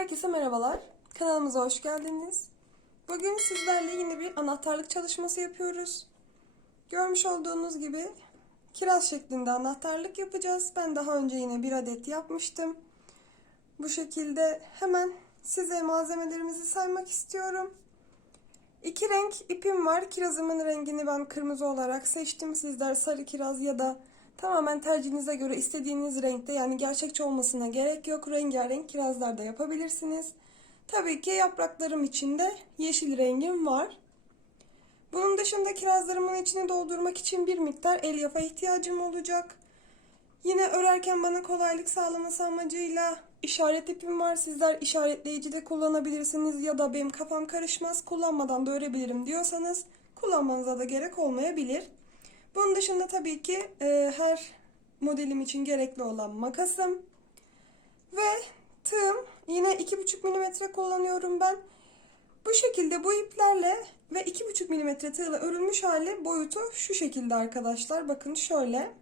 Herkese merhabalar. Kanalımıza hoş geldiniz. Bugün sizlerle yine bir anahtarlık çalışması yapıyoruz. Görmüş olduğunuz gibi kiraz şeklinde anahtarlık yapacağız. Ben daha önce yine bir adet yapmıştım. Bu şekilde hemen size malzemelerimizi saymak istiyorum. İki renk ipim var. Kirazımın rengini ben kırmızı olarak seçtim. Sizler sarı kiraz ya da tamamen tercihinize göre istediğiniz renkte yani gerçekçi olmasına gerek yok. Rengarenk kirazlar da yapabilirsiniz. Tabii ki yapraklarım içinde yeşil rengim var. Bunun dışında kirazlarımın içini doldurmak için bir miktar elyafa ihtiyacım olacak. Yine örerken bana kolaylık sağlaması amacıyla işaret ipim var. Sizler işaretleyici de kullanabilirsiniz ya da benim kafam karışmaz kullanmadan da örebilirim diyorsanız kullanmanıza da gerek olmayabilir. Bunun dışında tabii ki e, her modelim için gerekli olan makasım ve tığım yine 2,5 mm kullanıyorum ben. Bu şekilde bu iplerle ve 2,5 mm tığla örülmüş hali boyutu şu şekilde arkadaşlar. Bakın şöyle.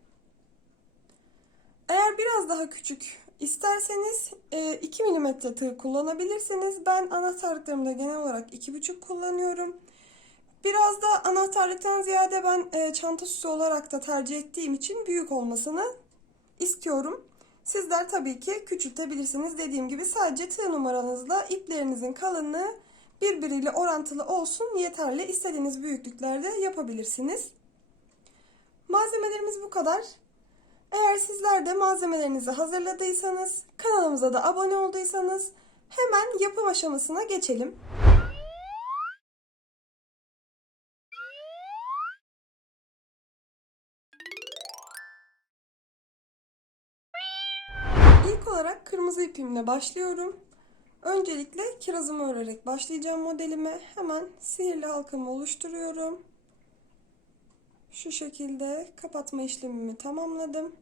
Eğer biraz daha küçük isterseniz 2 mm tığ kullanabilirsiniz. Ben anahtarlıklarımda genel olarak 2,5 kullanıyorum. Biraz da anahtarlıktan ziyade ben e, çanta süsü olarak da tercih ettiğim için büyük olmasını istiyorum. Sizler tabii ki küçültebilirsiniz. Dediğim gibi sadece tığ numaranızla iplerinizin kalınlığı birbiriyle orantılı olsun yeterli. İstediğiniz büyüklüklerde yapabilirsiniz. Malzemelerimiz bu kadar. Eğer sizler de malzemelerinizi hazırladıysanız, kanalımıza da abone olduysanız hemen yapım aşamasına geçelim. Kırmızı ipimle başlıyorum. Öncelikle kirazımı örerek başlayacağım modelime. Hemen sihirli halkamı oluşturuyorum. Şu şekilde kapatma işlemimi tamamladım.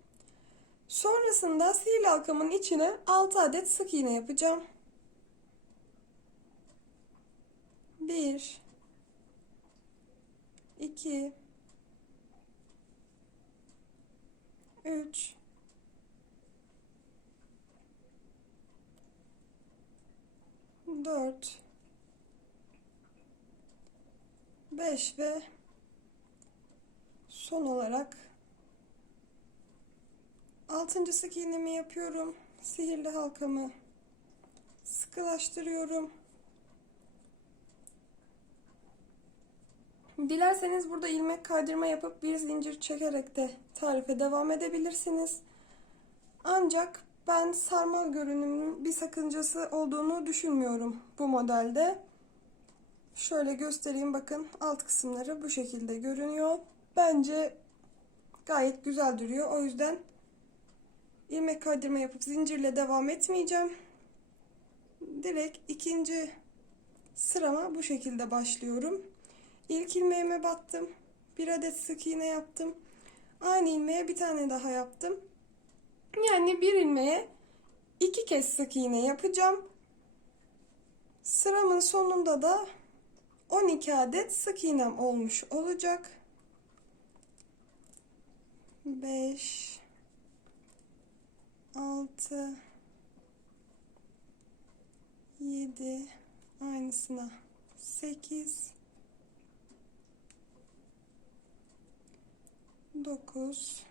Sonrasında sihirli halkamın içine 6 adet sık iğne yapacağım. 1 2 3 4 5 ve son olarak 6. sık iğnemi yapıyorum. Sihirli halkamı sıkılaştırıyorum. Dilerseniz burada ilmek kaydırma yapıp bir zincir çekerek de tarife devam edebilirsiniz. Ancak ben sarmal görünümünün bir sakıncası olduğunu düşünmüyorum bu modelde. Şöyle göstereyim bakın alt kısımları bu şekilde görünüyor. Bence gayet güzel duruyor. O yüzden ilmek kaydırma yapıp zincirle devam etmeyeceğim. Direkt ikinci sırama bu şekilde başlıyorum. İlk ilmeğime battım. Bir adet sık iğne yaptım. Aynı ilmeğe bir tane daha yaptım. Yani bir ilmeğe iki kez sık iğne yapacağım. Sıramın sonunda da 12 adet sık iğnem olmuş olacak. 5 6 7 aynısına 8 9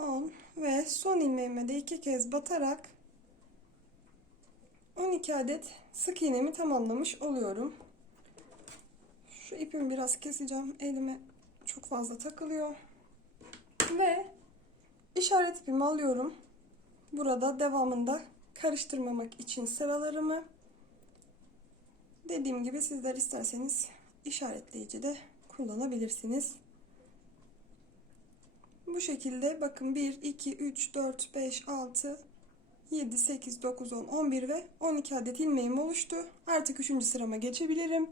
10 ve son ilmeğime de iki kez batarak 12 adet sık iğnemi tamamlamış oluyorum. Şu ipimi biraz keseceğim. Elime çok fazla takılıyor. Ve işaret ipimi alıyorum. Burada devamında karıştırmamak için sıralarımı dediğim gibi sizler isterseniz işaretleyici de kullanabilirsiniz. Bu şekilde bakın 1, 2, 3, 4, 5, 6, 7, 8, 9, 10, 11 ve 12 adet ilmeğim oluştu. Artık 3. sırama geçebilirim.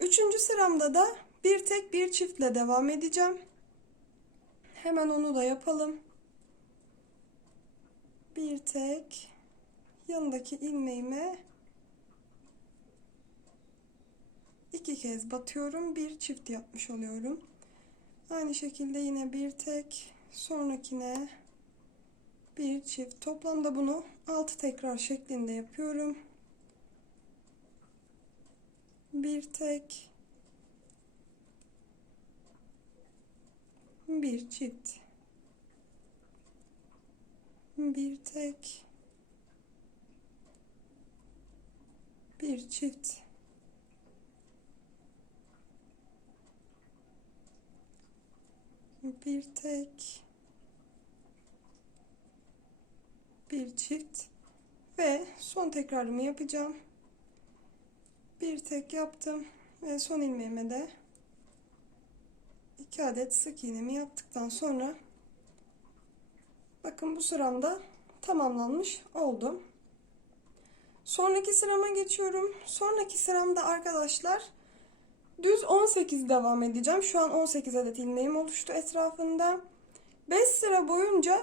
3. sıramda da bir tek bir çiftle devam edeceğim. Hemen onu da yapalım. Bir tek yanındaki ilmeğime iki kez batıyorum. Bir çift yapmış oluyorum. Aynı şekilde yine bir tek sonrakine bir çift. Toplamda bunu 6 tekrar şeklinde yapıyorum. Bir tek bir çift bir tek bir çift bir tek bir çift ve son tekrarımı yapacağım. Bir tek yaptım ve son ilmeğime de 2 adet sık iğnemi yaptıktan sonra bakın bu sıramda tamamlanmış oldu. Sonraki sırama geçiyorum. Sonraki sıramda arkadaşlar düz 18 devam edeceğim. Şu an 18 adet ilmeğim oluştu etrafında. 5 sıra boyunca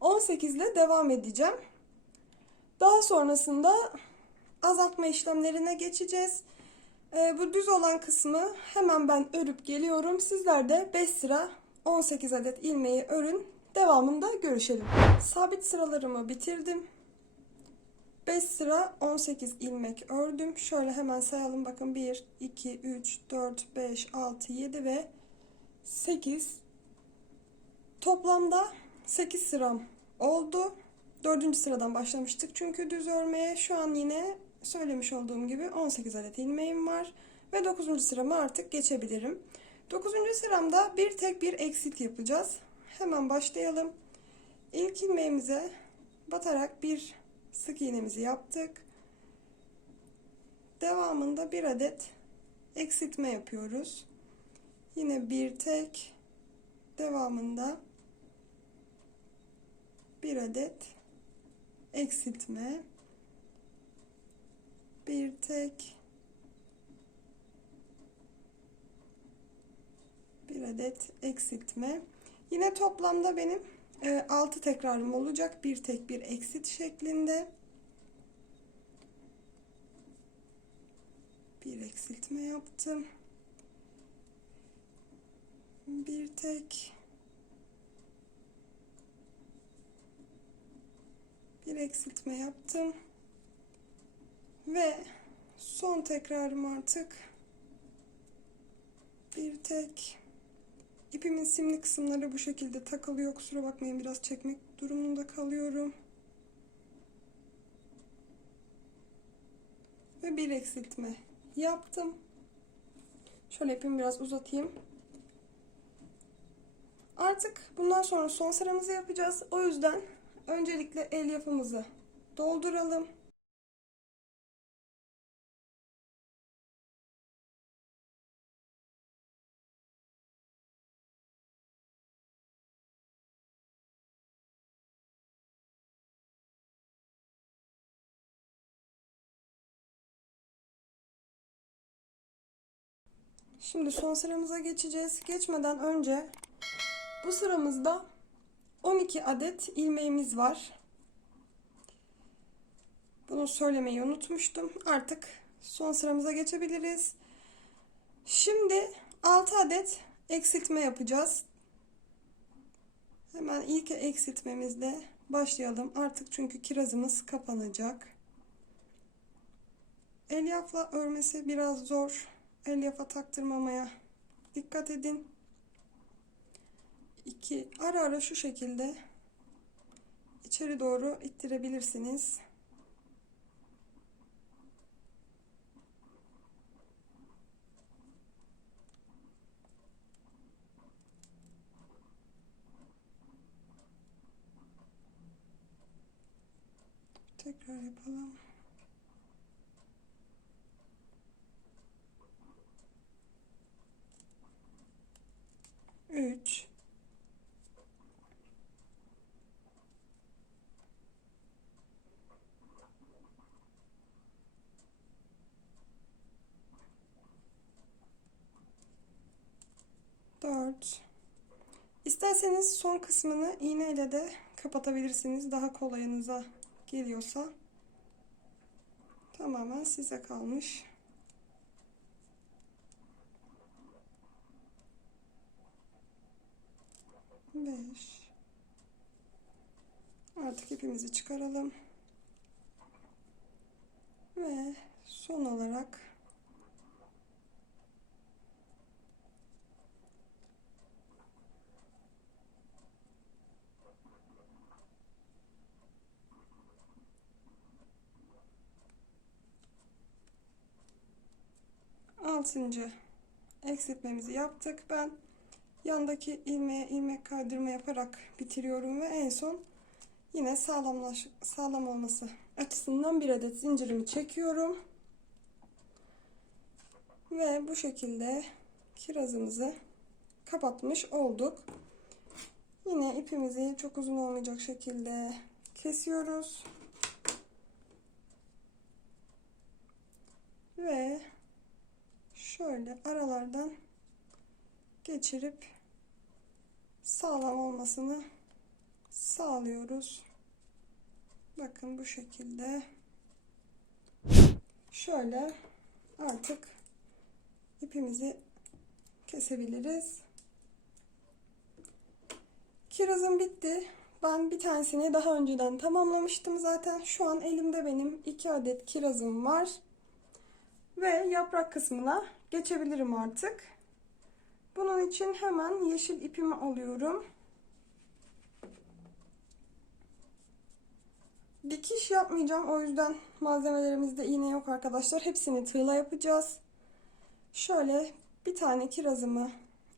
18 ile devam edeceğim. Daha sonrasında azaltma işlemlerine geçeceğiz. Ee, bu düz olan kısmı hemen ben örüp geliyorum. Sizler de 5 sıra 18 adet ilmeği örün. Devamında görüşelim. Sabit sıralarımı bitirdim. 5 sıra 18 ilmek ördüm. Şöyle hemen sayalım bakın 1, 2, 3, 4, 5, 6, 7 ve 8. Toplamda 8 sıram oldu. 4. sıradan başlamıştık çünkü düz örmeye şu an yine söylemiş olduğum gibi 18 adet ilmeğim var. Ve 9. sırama artık geçebilirim. 9. sıramda bir tek bir eksit yapacağız. Hemen başlayalım. İlk ilmeğimize batarak bir sık iğnemizi yaptık. Devamında bir adet eksiltme yapıyoruz. Yine bir tek devamında bir adet eksiltme bir tek bir adet eksiltme yine toplamda benim 6 tekrarım olacak. Bir tek bir eksit şeklinde. Bir eksiltme yaptım. Bir tek. Bir eksiltme yaptım. Ve son tekrarım artık. Bir tek ipimin simli kısımları bu şekilde takılıyor. Kusura bakmayın biraz çekmek durumunda kalıyorum. Ve bir eksiltme yaptım. Şöyle ipimi biraz uzatayım. Artık bundan sonra son sıramızı yapacağız. O yüzden öncelikle el yapımızı dolduralım Şimdi son sıramıza geçeceğiz. Geçmeden önce bu sıramızda 12 adet ilmeğimiz var. Bunu söylemeyi unutmuştum. Artık son sıramıza geçebiliriz. Şimdi 6 adet eksiltme yapacağız. Hemen ilk eksiltmemizde başlayalım. Artık çünkü kirazımız kapanacak. Elyafla örmesi biraz zor elyafa taktırmamaya dikkat edin. İki ara ara şu şekilde içeri doğru ittirebilirsiniz. Tekrar yapalım. 3 4 İsterseniz son kısmını iğneyle de kapatabilirsiniz. Daha kolayınıza geliyorsa. Tamamen size kalmış. 5 6 Artık ipimizi çıkaralım. Ve son olarak altıncı eksiltmemizi yaptık. Ben yandaki ilmeğe ilmek kaydırma yaparak bitiriyorum ve en son yine sağlamlaş sağlam olması açısından bir adet zincirimi çekiyorum. Ve bu şekilde kirazımızı kapatmış olduk. Yine ipimizi çok uzun olmayacak şekilde kesiyoruz. Ve şöyle aralardan geçirip sağlam olmasını sağlıyoruz. Bakın bu şekilde. Şöyle artık ipimizi kesebiliriz. Kirazım bitti. Ben bir tanesini daha önceden tamamlamıştım zaten. Şu an elimde benim iki adet kirazım var. Ve yaprak kısmına geçebilirim artık. Bunun için hemen yeşil ipimi alıyorum. Dikiş yapmayacağım. O yüzden malzemelerimizde iğne yok arkadaşlar. Hepsini tığla yapacağız. Şöyle bir tane kirazımı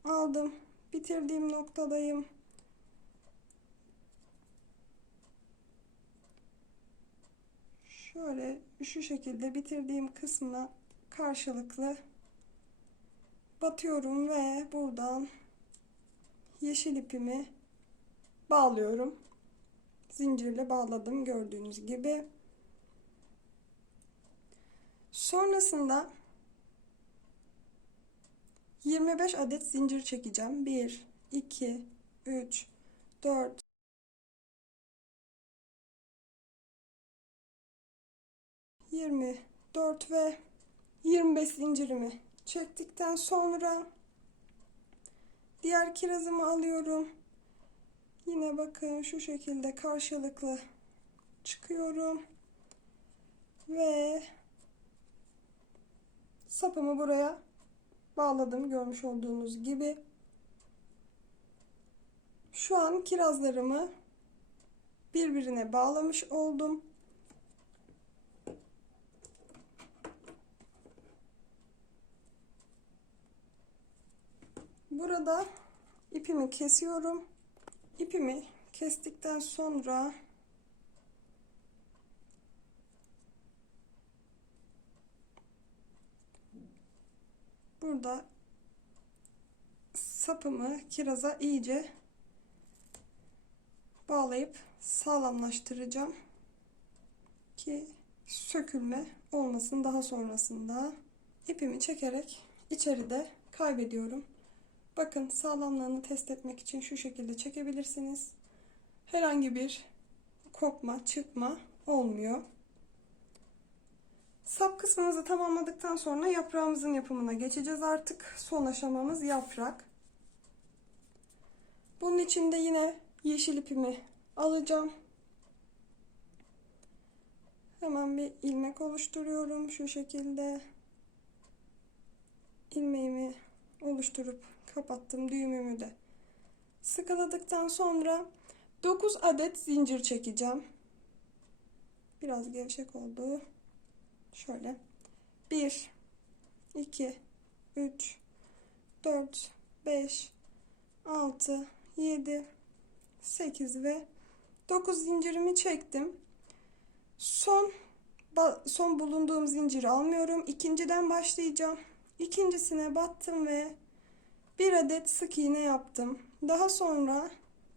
aldım. Bitirdiğim noktadayım. Şöyle şu şekilde bitirdiğim kısmına karşılıklı batıyorum ve buradan yeşil ipimi bağlıyorum. Zincirle bağladım gördüğünüz gibi. Sonrasında 25 adet zincir çekeceğim. 1 2 3 4 24 ve 25 zincirimi çektikten sonra diğer kirazımı alıyorum. Yine bakın şu şekilde karşılıklı çıkıyorum. Ve sapımı buraya bağladım görmüş olduğunuz gibi. Şu an kirazlarımı birbirine bağlamış oldum. Burada ipimi kesiyorum. İpimi kestikten sonra burada sapımı kiraza iyice bağlayıp sağlamlaştıracağım ki sökülme olmasın daha sonrasında ipimi çekerek içeride kaybediyorum. Bakın sağlamlığını test etmek için şu şekilde çekebilirsiniz. Herhangi bir kopma, çıkma olmuyor. Sap kısmımızı tamamladıktan sonra yaprağımızın yapımına geçeceğiz artık. Son aşamamız yaprak. Bunun için de yine yeşil ipimi alacağım. Hemen bir ilmek oluşturuyorum şu şekilde. ilmeğimi oluşturup kapattım düğümümü de. Sıkıladıktan sonra 9 adet zincir çekeceğim. Biraz gevşek oldu. Şöyle. 1 2 3 4 5 6 7 8 ve 9 zincirimi çektim. Son son bulunduğum zinciri almıyorum. İkinciden başlayacağım. İkincisine battım ve bir adet sık iğne yaptım. Daha sonra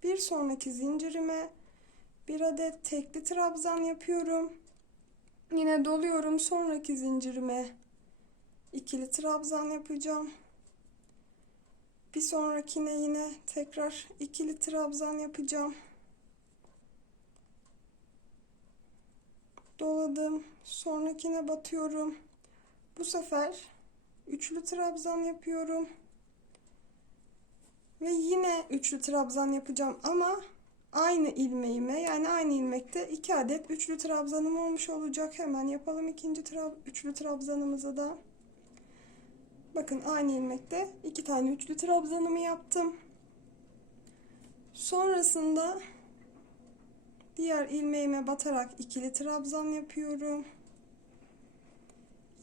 bir sonraki zincirime bir adet tekli trabzan yapıyorum. Yine doluyorum sonraki zincirime ikili trabzan yapacağım. Bir sonrakine yine tekrar ikili trabzan yapacağım. Doladım. Sonrakine batıyorum. Bu sefer üçlü trabzan yapıyorum. Ve yine üçlü trabzan yapacağım ama aynı ilmeğime yani aynı ilmekte iki adet üçlü trabzanım olmuş olacak. Hemen yapalım ikinci trab üçlü trabzanımızı da. Bakın aynı ilmekte iki tane üçlü trabzanımı yaptım. Sonrasında diğer ilmeğime batarak ikili trabzan yapıyorum.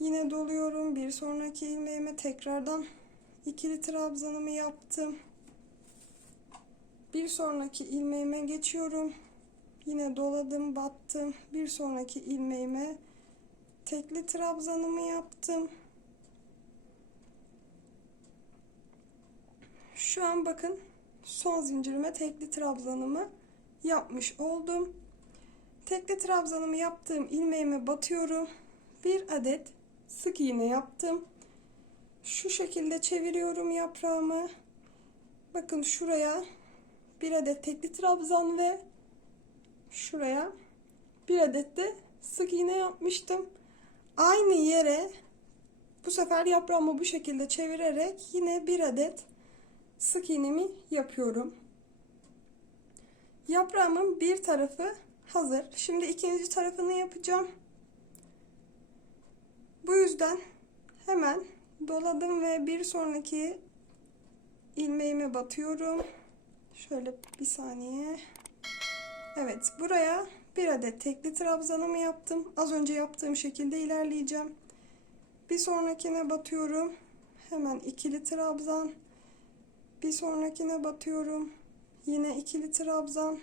Yine doluyorum. Bir sonraki ilmeğime tekrardan ikili trabzanımı yaptım. Bir sonraki ilmeğime geçiyorum. Yine doladım, battım. Bir sonraki ilmeğime tekli trabzanımı yaptım. Şu an bakın son zincirime tekli trabzanımı yapmış oldum. Tekli trabzanımı yaptığım ilmeğime batıyorum. Bir adet sık iğne yaptım. Şu şekilde çeviriyorum yaprağımı. Bakın şuraya bir adet tekli trabzan ve şuraya bir adet de sık iğne yapmıştım. Aynı yere bu sefer yaprağımı bu şekilde çevirerek yine bir adet sık iğnemi yapıyorum. Yaprağımın bir tarafı hazır. Şimdi ikinci tarafını yapacağım. Bu yüzden hemen doladım ve bir sonraki ilmeğime batıyorum. Şöyle bir saniye. Evet buraya bir adet tekli trabzanımı yaptım. Az önce yaptığım şekilde ilerleyeceğim. Bir sonrakine batıyorum. Hemen ikili trabzan. Bir sonrakine batıyorum. Yine ikili trabzan.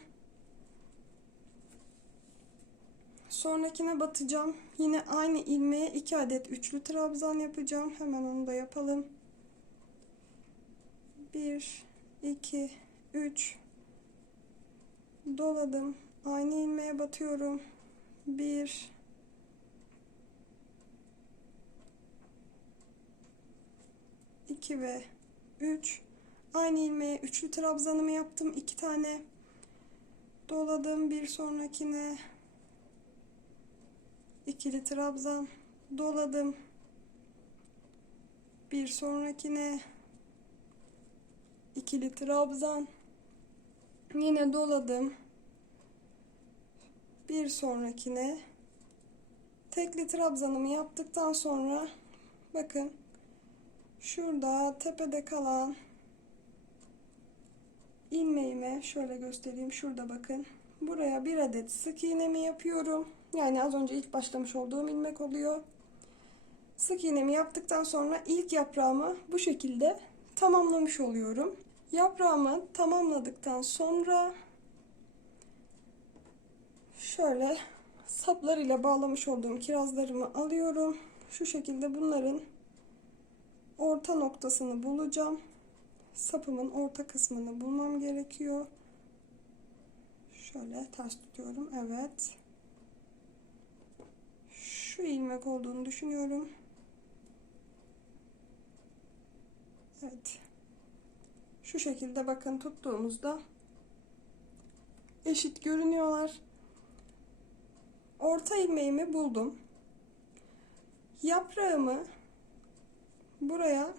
Sonrakine batacağım. Yine aynı ilmeğe iki adet üçlü trabzan yapacağım. Hemen onu da yapalım. 1 2 3 doladım. Aynı ilmeğe batıyorum. 1 2 ve 3 aynı ilmeğe üçlü trabzanımı yaptım. iki tane doladım. Bir sonrakine ikili trabzan doladım. Bir sonrakine ikili trabzan yine doladım. Bir sonrakine tekli trabzanımı yaptıktan sonra bakın şurada tepede kalan ilmeğime şöyle göstereyim. Şurada bakın. Buraya bir adet sık iğnemi yapıyorum. Yani az önce ilk başlamış olduğum ilmek oluyor. Sık iğnemi yaptıktan sonra ilk yaprağımı bu şekilde tamamlamış oluyorum yaprağımı tamamladıktan sonra şöyle saplar ile bağlamış olduğum kirazlarımı alıyorum şu şekilde bunların orta noktasını bulacağım sapımın orta kısmını bulmam gerekiyor. Şöyle ters tutuyorum. Evet. Şu ilmek olduğunu düşünüyorum. Evet. Şu şekilde bakın tuttuğumuzda eşit görünüyorlar. Orta ilmeğimi buldum. Yaprağımı buraya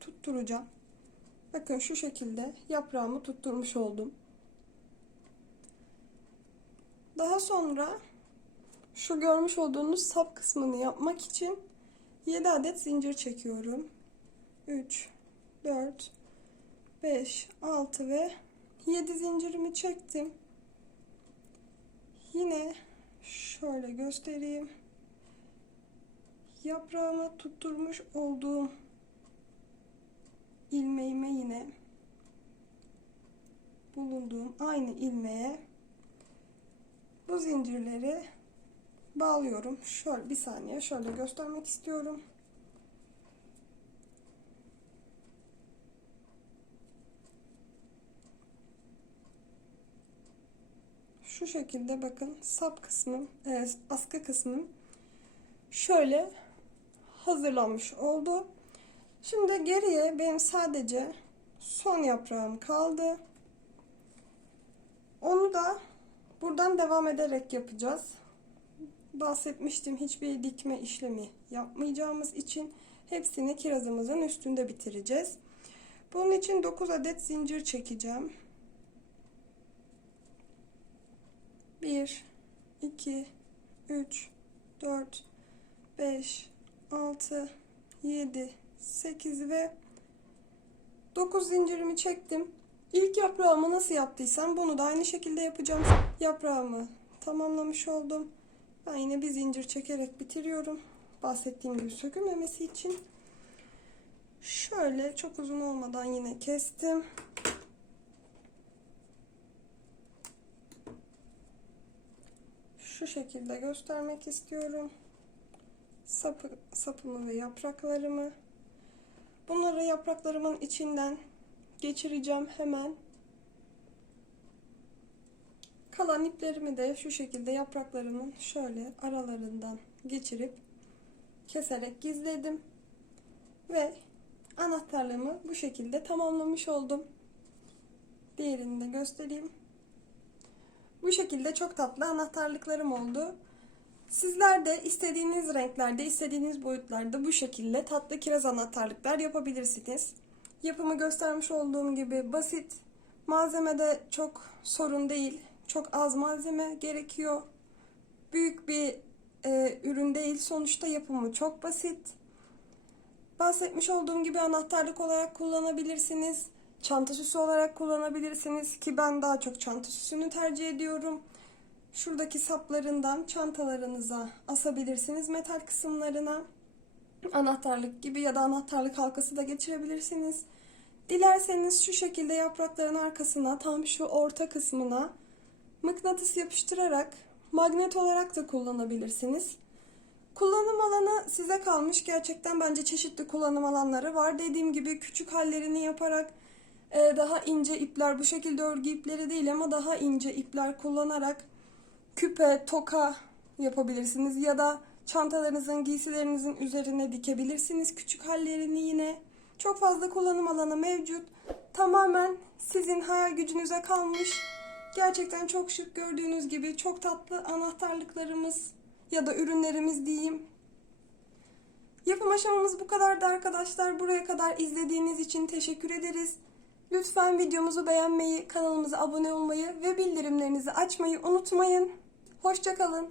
tutturacağım. Bakın şu şekilde yaprağımı tutturmuş oldum. Daha sonra şu görmüş olduğunuz sap kısmını yapmak için 7 adet zincir çekiyorum. 3, 4, 5, 6 ve 7 zincirimi çektim. Yine şöyle göstereyim. Yaprağıma tutturmuş olduğum ilmeğime yine bulunduğum aynı ilmeğe bu zincirleri bağlıyorum. Şöyle bir saniye şöyle göstermek istiyorum. Şu şekilde bakın sap kısmım, e, askı kısmım şöyle hazırlanmış oldu. Şimdi geriye benim sadece son yaprağım kaldı. Onu da buradan devam ederek yapacağız. Bahsetmiştim hiçbir dikme işlemi yapmayacağımız için hepsini kirazımızın üstünde bitireceğiz. Bunun için 9 adet zincir çekeceğim. 1, 2, 3, 4, 5, 6, 7, 8 ve 9 zincirimi çektim. İlk yaprağımı nasıl yaptıysam bunu da aynı şekilde yapacağım. Yaprağımı tamamlamış oldum. Ben yine bir zincir çekerek bitiriyorum. Bahsettiğim gibi sökülmemesi için. Şöyle çok uzun olmadan yine kestim. Şu şekilde göstermek istiyorum. Sapı, sapımı ve yapraklarımı. Bunları yapraklarımın içinden geçireceğim hemen. Kalan iplerimi de şu şekilde yapraklarımın şöyle aralarından geçirip keserek gizledim. Ve anahtarlığımı bu şekilde tamamlamış oldum. Diğerini de göstereyim. Bu şekilde çok tatlı anahtarlıklarım oldu. Sizler de istediğiniz renklerde, istediğiniz boyutlarda bu şekilde tatlı kiraz anahtarlıklar yapabilirsiniz. Yapımı göstermiş olduğum gibi basit. Malzemede çok sorun değil. Çok az malzeme gerekiyor. Büyük bir e, ürün değil. Sonuçta yapımı çok basit. Bahsetmiş olduğum gibi anahtarlık olarak kullanabilirsiniz. Çanta süsü olarak kullanabilirsiniz ki ben daha çok çanta süsünü tercih ediyorum. Şuradaki saplarından çantalarınıza asabilirsiniz metal kısımlarına. Anahtarlık gibi ya da anahtarlık halkası da geçirebilirsiniz. Dilerseniz şu şekilde yaprakların arkasına tam şu orta kısmına mıknatıs yapıştırarak magnet olarak da kullanabilirsiniz. Kullanım alanı size kalmış. Gerçekten bence çeşitli kullanım alanları var. Dediğim gibi küçük hallerini yaparak daha ince ipler, bu şekilde örgü ipleri değil ama daha ince ipler kullanarak küpe, toka yapabilirsiniz ya da çantalarınızın, giysilerinizin üzerine dikebilirsiniz küçük hallerini yine. Çok fazla kullanım alanı mevcut. Tamamen sizin hayal gücünüze kalmış. Gerçekten çok şık gördüğünüz gibi çok tatlı anahtarlıklarımız ya da ürünlerimiz diyeyim. Yapım aşamamız bu kadardı arkadaşlar. Buraya kadar izlediğiniz için teşekkür ederiz. Lütfen videomuzu beğenmeyi, kanalımıza abone olmayı ve bildirimlerinizi açmayı unutmayın. Hoşçakalın.